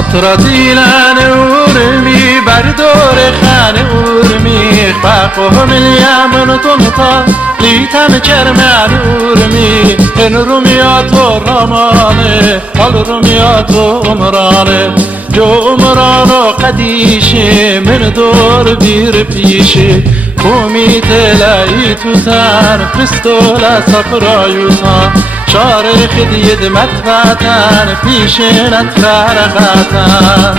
أطرتي ورمي بردور خان ورمي خاقهم اليمن طمطا ليتم كرمان ورمي إن رميات الرماني الرميات أمراني جو أمرانو قديشي من دور بير بيشي قومي تلاقي تان فستولا صفرا يوتان شارخ ديد متفاتان بيشين اتفارغاتان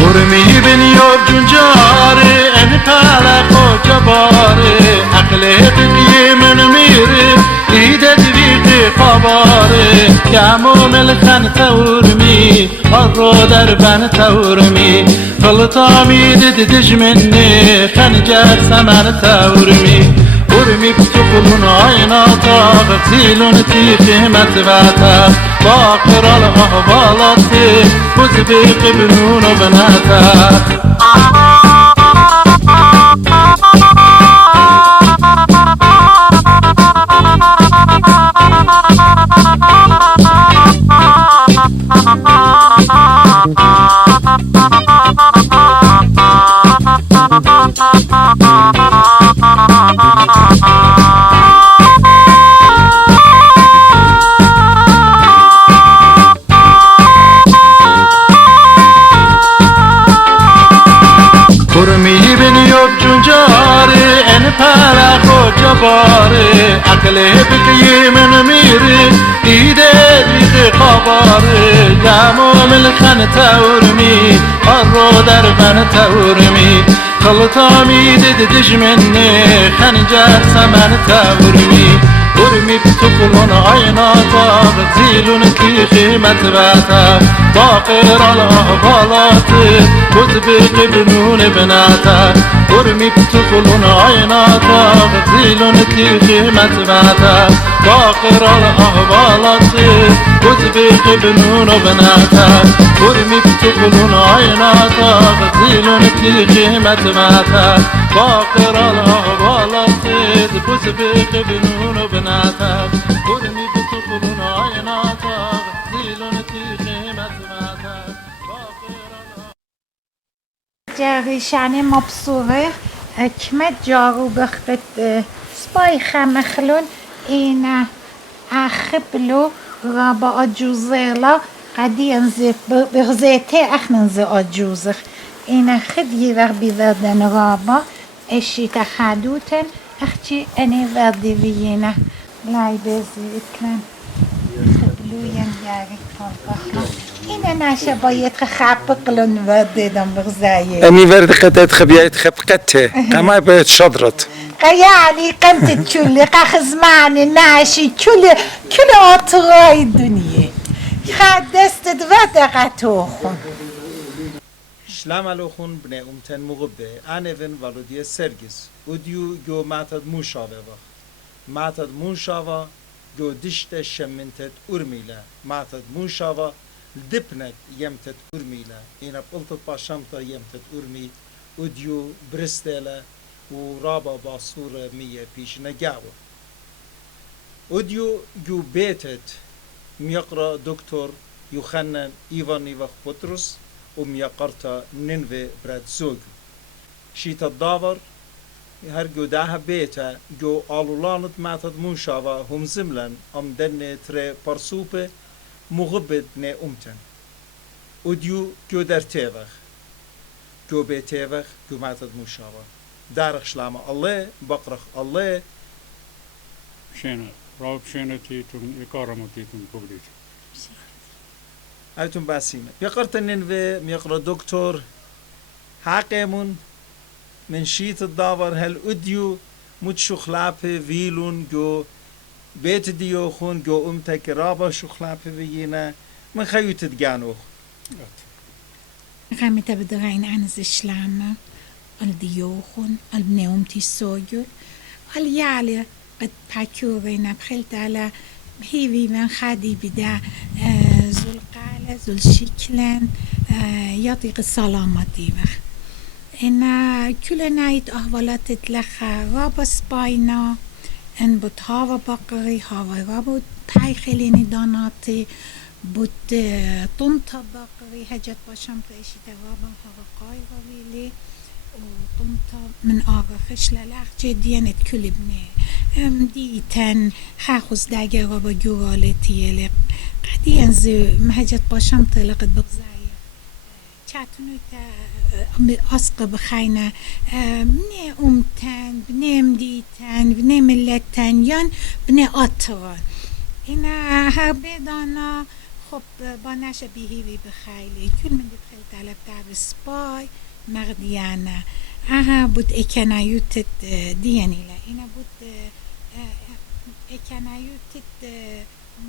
ورمي بنيوب جنجاري ان بالك وجباري عقلتك من ميري ايدك بيتي خباري يا مومل خان تورمي مرو دربان تورمي غلطامي ددج مني خنجر سمن تورمي ورمي بتقولون عينا طاغ غسيلون تيخي متباتا باقر الأهبالات وزبيق بنون وبناتا ورمي بنيوب جنجاري ان بالك وجباري عقلي بكي من ميري ايدي بيدي خباري يا مومل خان تورمي الرو دربان تورمي خلطامي ددج مني خنجر سمن تورمي ورمي بتقولون عينا طاغ زيلون كيخي متباتا باقر الأهبالات وزبيق بنون بناتا ورمي بتقولون عينا طاغ زيلون كيخي متباتا باقر الأهبالات وزبيق بنون بناتا ورمي بتقولون عينا طاغ زيلون كيخي متباتا باقر الأهبالات وزبيق بنون بناتا ورمي بتقولون عينا طاغ زيلون كيخي متباتا جاريشاني مبصورة اكمت جارو بخت سباي خمخلون إنا أخبلو رابا أجوزيلا قدي انزي بغزيتي أخننزي أجوزخ إنا خدي وربي وردن رابا اشي تخدوتن اختي أني وردي وينا لاي بزي اتلن خبلو ينجاري طلقخلون إنا ناشا بايت خبقلون ورددن بغزاية أمي ورد قدت خبيات خبقته قما بيت شدرت يعني قمت تشولي قخزماني ناشي تشولي كل أطراي الدنيا خدست ودقتوخن شلام علوخون بني أمتن مغبه أنفن ولودي سرگز وديو جو معتد موشاوه وقت معتد موشاوه جو دشت شمنتت أرميلا معتد موشاوه دبنك يمتت أرميلا إنا بقلت باشمتا يمتت أرمي وديو برستيلا ورابا باصور مية بيش نجاوه وديو جو بيتت ميقرأ دكتور يوحنا إيفانيوخ بطرس وميقرتا نينوي براد زوج شيت الداور هر جو ده بيتا جو آلولانت معتد موشاوا هم زملن ام دن تري برسوبه مغبد نه امتن وديو جو در تيوخ جو بي تيوخ جو معتد موشاوا دارخ شلامه الله بقرخ الله شينا راب شينا تيتون إكارمو تيتون كبريت أيتون باسيمة بيقرت نينوي ميقرا دكتور حاقيمون من شيت الداور هل أديو متشو خلابه ويلون جو بيت ديوخون جو أمتك رابا شو خلابه وينا من خيوت تجانوخ غامت بدرين عن الشلامة الديوخون البنيومتي السوجل اليالي قد باكورينا بخلت على هيفي من خادي بدا زول قالة زول شكلان يعطيك السلامة ديبخ إن كل نايت أهولات تتلخى رابا سباينا إن بوت هاوا بقري هاوا رابا باي خليني داناتي بوت طنطا بقري هجت باشم قيشي ترابا هاوا قايرا ويلي وطنطا من آغاخش للاخ جديانت كل بني ديتن خاخوز داگه رابا جورالتي لق قديان زو مهجت باشم تلقت بقزاي چاتونو تا أسقى بخينا بني أمتن بني مديتن بني ملتن يان بني أطران إنا هربيدانا خب باناش بيهيوي بخيلي كل من دي بخيل طلب تعب سباي مغديانا بود إكنايوتت دياني لا إنا بود إكنايوتت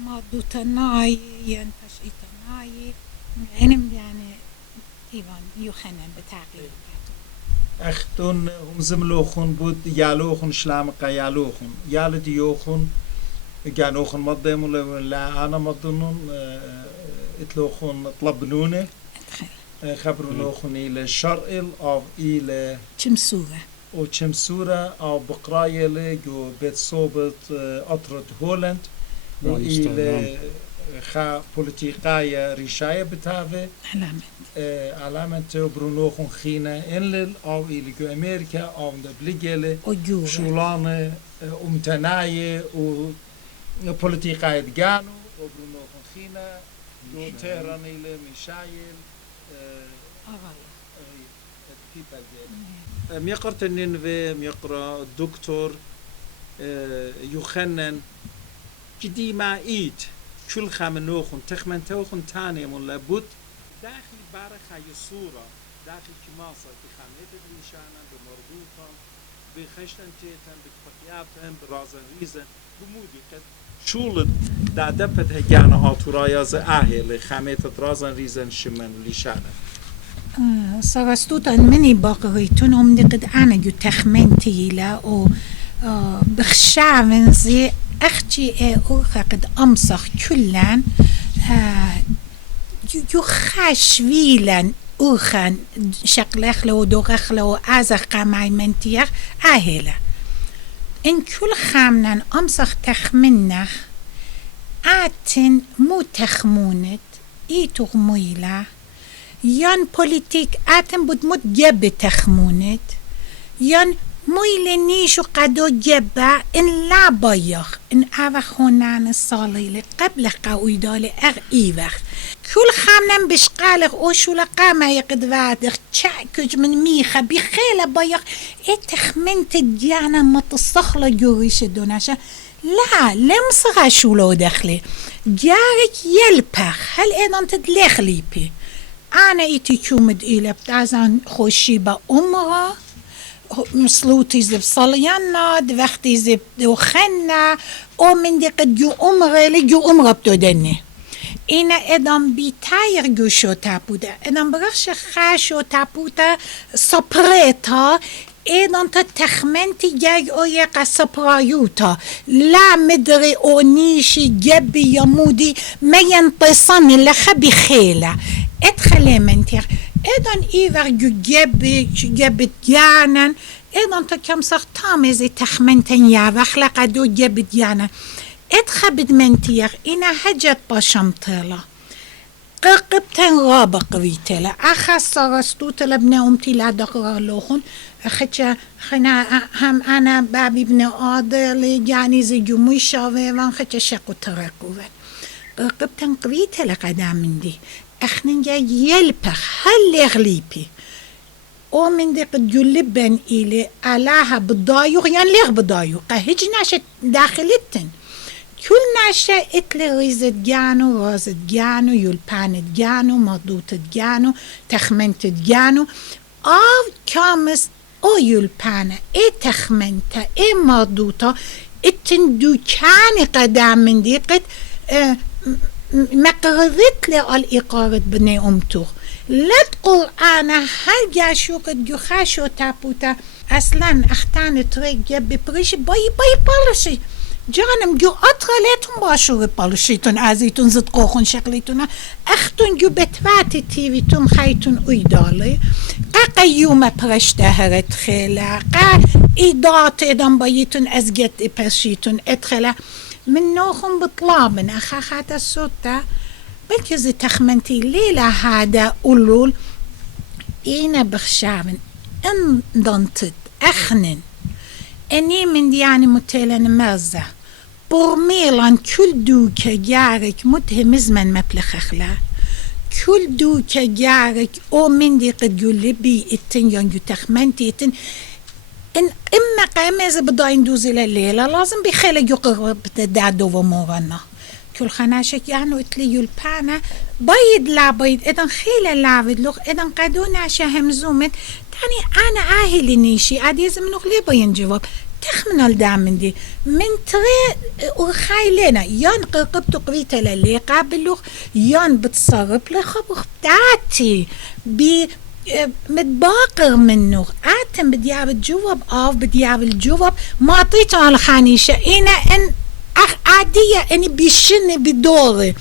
مادوتناي ينتش إتناي إنم يعني إيوان يوخنن بتعقيل اختون هم زملوخون بود يالوخون شلامقا يالوخون يال ديوخون جانوخون مضيمو لا أنا مضنون اتلوخون طلبنونه خبرونوخون إلى الشرقل أو إلى چمسورة أو چمسورة أو بقراية جو بيت صوبت أطرد هولند وإلى خا بوليتيقاية ريشاية بتاعه علامة برونوخون خينا إنلل أو إلى جو أمريكا أو دبليجيل شولانة أمتناية و بوليتيقاية جانو وبرونوخون خينا جو تهران إلى ميشايل ميقرأ تنينفي ميقرأ الدكتور يوخنن جدي ما إيد كل خامنوخن تخمن توخن تاني من لابد داخل بارخة يصورة داخل كماسة بخامنة بليشانا بمربوطة بخشتن تيتن بكفتياتن برازن ريزن بمودي قد شولد دا دبت هجانا هاتوراياز آهل خامنة رازن ريزن شمن ليشانا سرستوتا مني باقريتون هم قد أنا جو تخمنتي لا أو بخشاون زي أختي أورخا قد أمسخ كلان جو خاشويلان أورخان شقلخ لو دوغخ لو أزخ قامعي منتيخ أهلا إن كل خامنان أمسخ تخمنخ آتن مو تخمونت إيتو غمويلة يان بوليتيك آتن بود مد جب تخمونت يان مويل نيشو قدو جبا إن لا بايخ إن أوخ هنان الصالي قبل قويدال أغ إيوخ كل خامنن بشقالغ أوشو لقاما يقد وادخ تشاكج من ميخا بخيلة بايخ اتخمنت ديانا متصخلة جوريش دوناشا لا لمسغا شولو دخلي جارك يلبخ هل ايضان تدلخلي بي أنا إيتي كومد إيلا بتعزان خوشي با أمرا مسلوتي زب صليانا دوختي زب دوخنا او من دي قد جو أمرا لجو أمرا بتودني إنا إدام بيتاير جو شو تابودا إدام برخش خاشو تابودا سبريتا إدام تتخمنتي جاي أو يقا سبرايوتا لا مدري أو نيشي جبي يمودي ما ينتصن لخبي خيلة ادخلي منتير إدان إيوار جو جبت جانا إدان تكم سخ تامزي تخمنتن يا وخلق دو جبت جانا ادخبت منتير إنا هجت باشمتلا قرقبتن رابا قويتلا أخص رستوتلا ابن أمتي لا دقرار لوخون أخيتش خنا هم أنا بابي ابن آدل جاني زي جموي شاوه وان خيتش شاقو ترقوه قرقبتن قويتلا قدام من دي اخننجا يلبخ هل يغليبي او من دي قد يلبن إلي علاها بالضايق يعني ليغ بالضايق هج ناشا داخلتن كل ناشا اتلي ريزت جانو رازت جانو يلبانت جانو مضوطت جانو تخمنت جانو او كامس او يلبانا اي تخمنتا اي مردوطة اتن دوكان قدام من ديقت مقررت لي الإقارة بني أمتوخ لا تقول أنا هل جاشو قد يخاشو تابوتا أصلا أختان تريك جبي بريش باي بالشي جانم جو أطراليتون باشو بالشيتون عزيتون زدقوخون شغليتون أختون جو بتواتي تيويتون خيتون ويدالي قا يوم برشته هرت خيلا قا إيدات إدام بايتون أزجت إبرشيتون إدخلا من نوخم بطلابن أخاخات السوطة بلكي زي تخمنتي ليلة هذا أولول إينا بخشابن إن ضنطت أخنن أني من دياني متيلن مرزة برميلان كل دوكا جارك متهم زمن مبلخ أخلا كل دوكا جارك أو من دي قد يقول بي إتن ينجو تخمنتي إتن إن إما قامز بداين دوزي الليلة لازم بخيلة يقرب تدادو ومورنا كل خناشك يعني اتلي يلبانا بايد لا بايد إذن خيلة لابد لغ إذن قدونا شهم زومت تاني أنا آهلي نيشي عادي زمنوغ لي باين جواب تخمن الدامن دي من تري وخايلنا يان قرقبتو قريتا للي قابل لغ يان بتصرب لخبخ بتاعتي بي متباقر منه آتم بدياب الجواب بدياب الجواب ما أعطيته على خانيشة إنا إن عادية إني بيشني بدوري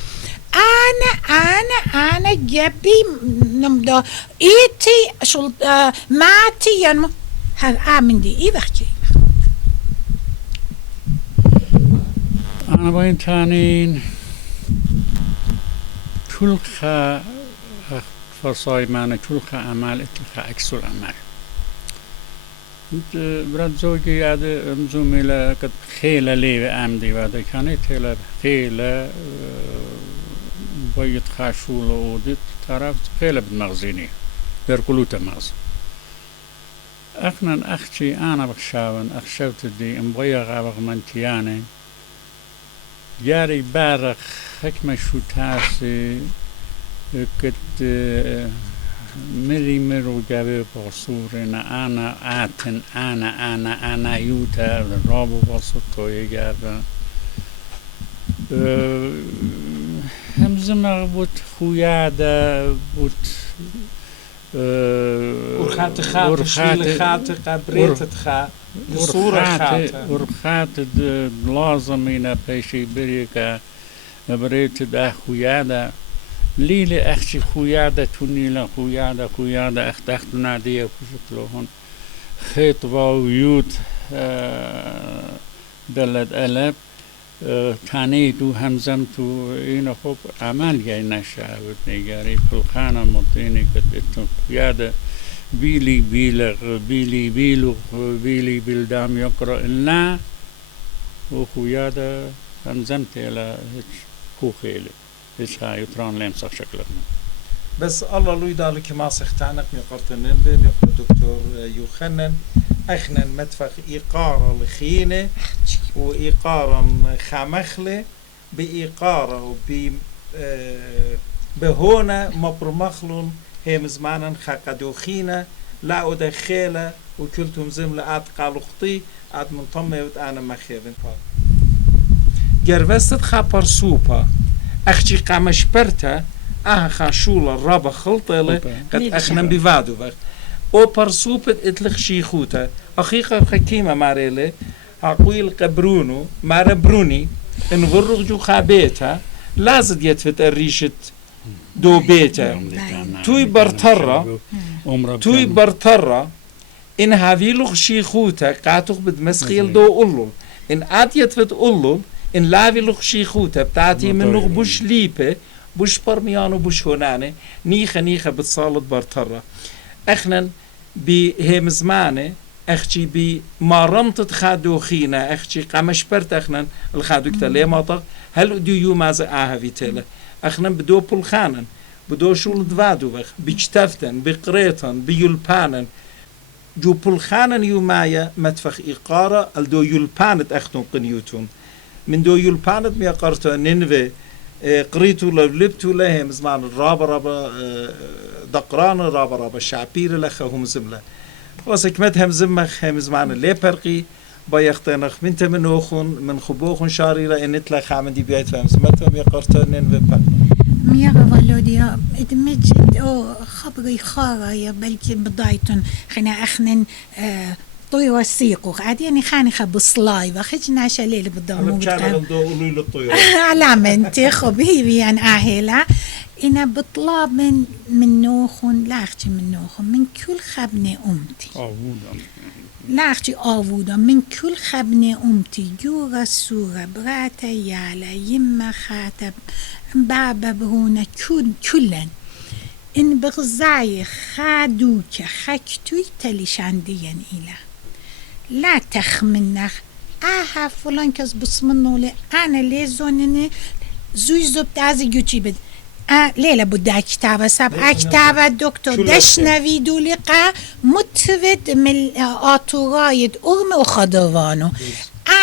أنا جبي نمدا إيتي شل ماتي ين هل آمن دي إيه بحكي أنا باين تانين كل خا فرصاي معنا كل خا أعمال اتلخا أكسر أعمال برد زوجي هذا مزوميلا قد خيلة لي أمدي وهذا كانت هلا خيلة بيت خاشولة ودت تعرف خيلة بالمغزيني بركلوتا مغز أخنا أختي أنا بخشاون أخشوت دي مبيغ أبغ منتياني جاري بارخ حكمة شو تاسي كت ملي مرو جابي بصورنا أنا آتن أنا يوتا رابو بصوتو يجابا همزمر بود خویاده بود ورخات خاطر شويل خاطر قبريت خا صورة خاطر ورخات لازم إنا بيشي بريكا بريت دا خویاده ليلي أختي خويادة تونيلا خويادة أخت نادية كشكلهن خيط ويوت دلت ألب تانيتو همزمتو إنا خوب عمل جاي نشاوت نيجاري فالخانة مطيني كتبتو خويادة بيلي بالدام يقرأ لنا وخويادة همزمت إلى خوخيلي إيش هاي يطران لين صح شكلنا بس الله لو يدالك ما سختانك ميقرتنن بميقر دكتور يوخنن اخنن متفخ إيقارة الخينة وإيقارة خمخلة بإيقارة بهونا مبرمخلون هم زمانا خاقدوخينة لا أدخيلة وكلتهم زملة آت قالوختي آت منطمة وآنا مخيبن جربستت خابر سوبا أختي قامش برتا خاشولة رابا خلطة قد أخنن بفادو بخ او برسوبت اتلخ شيخوتا أخيقا حكيمة ماريلي عقويل قبرونو مارا بروني إن ورغ جو خابيتا لازد يتفت الريشت دو بيتا توي برطرة إن هافيلوخ شيخوتا قاتوخ بدمسخيل دو قلل إن آت يتفت قلل إن لافيلوخ شيخوتا بتاعتي منوخ بوش ليبه بوش برميانو بوش هوناني نيخة بتصالد برطرة اخنا بهم زمانه اختي بمارمت خادو خينا اختي قمش برت اخنا الخادو كتلي ماطق هل دو يو ماز اهافيتله اخنا بدو بولخانن بدو شول دوادو بخ بيجتفتن بقريتن بيلبانن جو بولخانن يو مايا متفخ إقارة الدو يلبانت اختن قنيوتون من دو يلبانت ميقرتو ننوي قريتو لبلبتو لهم زمان رابا دقران رابا شعبير لخهم زملة وسكمت هم زمان اللي برقي بايختنخ من تمنوخن من خبوخن شاريرة إن إطلع خامدي بيت فهم سمتهم يقرتنين وبقن ميرا والوديا ادمجد او خبري خارا بلكي بدايتون خنا اخنن طيور السيقو عادي يعني خاني بصلاي وخجنا شليل بالضم بتشعر دو قولي للطيور على منتي خبيبي ان اهلا انا بطلب من نوخن لا اختي من نوخن من كل خبني امتي لا اختي آوودا من كل خبني امتي جورا سورة براتا يالا يما خاتب بابا بهونا كلن إن بغزاي خادوك خكتوي تليشان ديان إلا لا تخمنخ فلان كز بصمنولي أنا ليزونني زوج زبط عزي جوتي بد ليلة بدا كتابة سبعة كتابة دكتور دشنا فيدو لقاء متفد من آتورايد أرم وخضروانو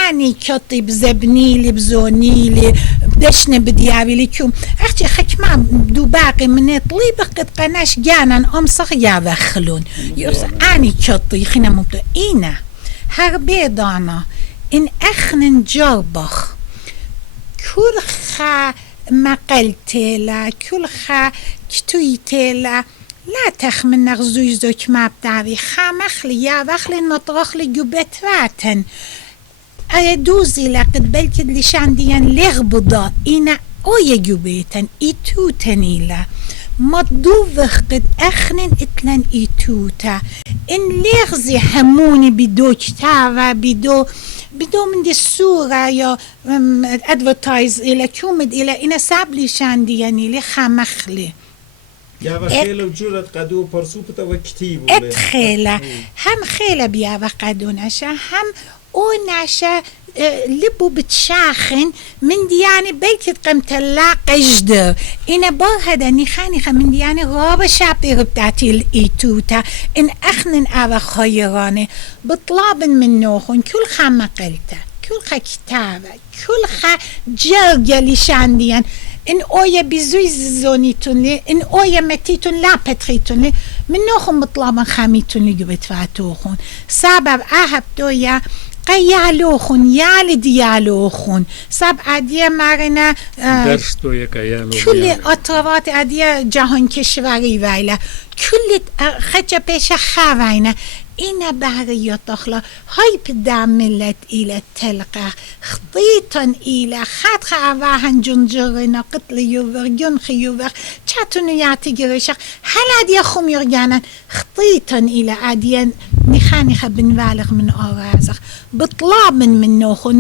أني كطي بزبنيلي بزونيلي بدشنا بديابي لكم أختي حكمة دو باقي من طليبة قد قناش جانا أمسخ يابخلون يوس أني كطي خنا مبتو إينا هربيدانا إن أخنن جربخ كل خا مقلتلا كل خا كتويتلا لا تخمن نغزوي زوج ما بتعري خامخلي يا بخلي نطرخلي جوبت واتن دوزي لقد بلكد لشان ديان لغبضا إنا أويا جوبيتن إتوتنيلا مضوفخ قد أخنن إتلن إتوتا إن لغزي هموني بدو كتابة بدو من دي الصورة يا ادفرتايز إلى كومد إلى إنا سابلي شان دياني لي خامخلي يا بخيلة وجولة قدو برسوبة وكتيبو اتخيلة هم خيلة بيا بقدو نشا هم او نشا لبو بتشاخن من دياني بيكت قمت لا قجدر إنا برهدا نخانيخا من دياني غابة شابي ربتاتي الإيتوتا إن أخنن أبا خيراني بطلاب من نوخن كل خا مقلتا كل خا كتابة كل خا جرجة لشان ديان إن أويا بزوي زونيتون لي إن أويا متيتون لا بتريتون لي من نوخن بطلابا خاميتون لي جبت فاتوخن سبب أهبتو قيالوخن يالي ديالوخن سب عدية مارنا درس تو يكيالو كل أطرافات عدية جهان كشوري ويلا كل خجة بيش خاوينا إنا بهرية تخلا هاي بدا ملت إلى تلقى خطيطا إلى خاتخ عواهن جنجرنا قتل يوبر جنخ يوبر چاتونو ياتي جرشق هل عدية خم يرجانا خطيطا إلى عدية نخانيخ بنوالغ من أرازخ بطلاب من نوخن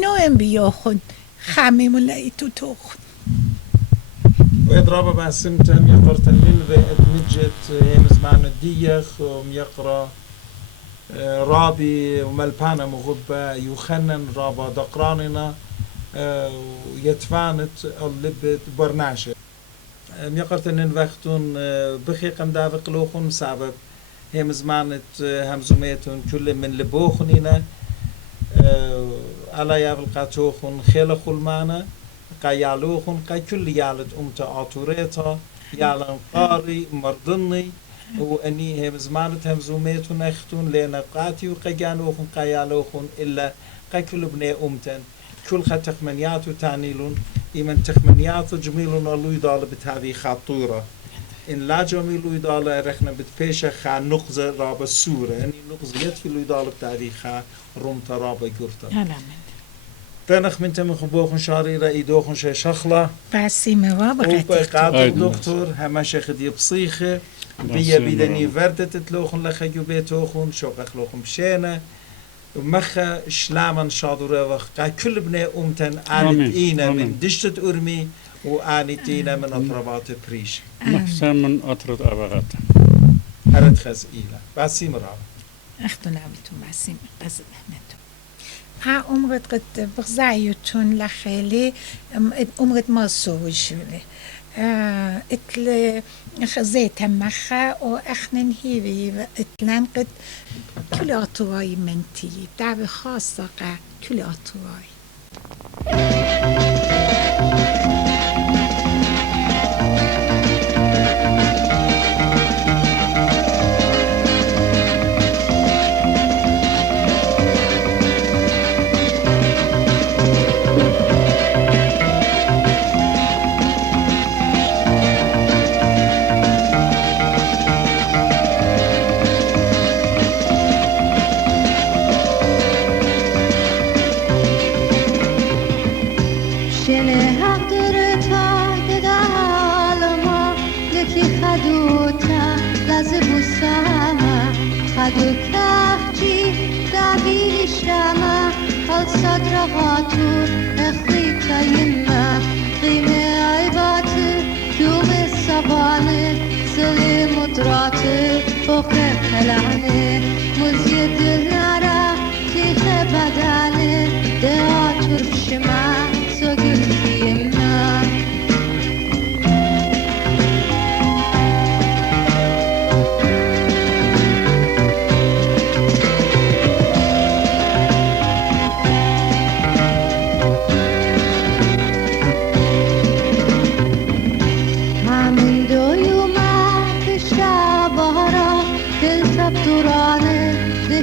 نو بيوخن خامي ملايتو توخن ويضرب باسمتم يقرتنين وادمجت يمزمان الديخ وميقرا رابي وملبانا مغبة يخنن رابا دقراننا يتفانت اللبت برناشة ميقرتنين وقتون بخيقم دافق لوخن سبب هم زمانت همزوميتون كل من لبوخنينا على يابل قاتوخن خيل خلمانا قيالوخن قي كل يالد أمتا آتوريتا يالن قاري مردني وأني هم زمانت همزوميتون اختون لنا قاتي وقيانوخن قيالوخن إلا قي كل بني أمتن كل تخمنياتو تانيلون إمن تخمنياتو جميلون اللو يدال بتهذي خاطورة إن لا جميلو يدال رخنا بتبيش خا نقزة رابا سورة يعني نقزة يتفي لو يدال بتهذي خا رمتا رابا جرتا تنخ من تم خبوخن شاريرة إيدوخن شي شخلة باسي رابا وبقاتل دكتور هما شخدي بصيخة بيا بيدني وردة تتلوخن لخيو بيتوخن شوق خلوخن بشينة ومخا شلاما شادورة وخا كل بني أمتن آنت إينا من دشتت أرمي وآنت إينا من أطربات بريش محسن من أطرد أبغات هرد خز إيلا باسي مرابا أختو نعملتون باسي قصد أحمدتون عمرت قد بغزايوتون لخيلي عمرت ما صوجولي اتل خزيت مخا واخنن هيري اتلان قد كل اطراي منتي دعوة خاصة كل اطراي الشامة هل صدر غاتور اخليت يمة قيمة عيباتي يوم الصبانة سلي مدراتي فوق خلعني مزيد النارة تيخ بداني دهاتور بشما سوقل في يمة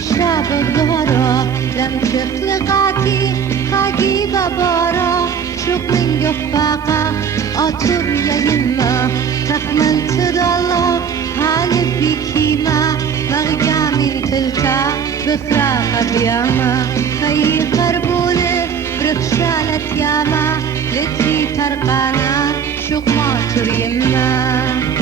الشعب الظهرة لم تخلقاتي خاقي ببارا شوف من قفاقة أطر يا يما تخمن تدالله هالف بكيما مغجامي تلتا بفراقة بياما خي قربولي برخشالة ياما لتري ترقانا شوق ما تر يما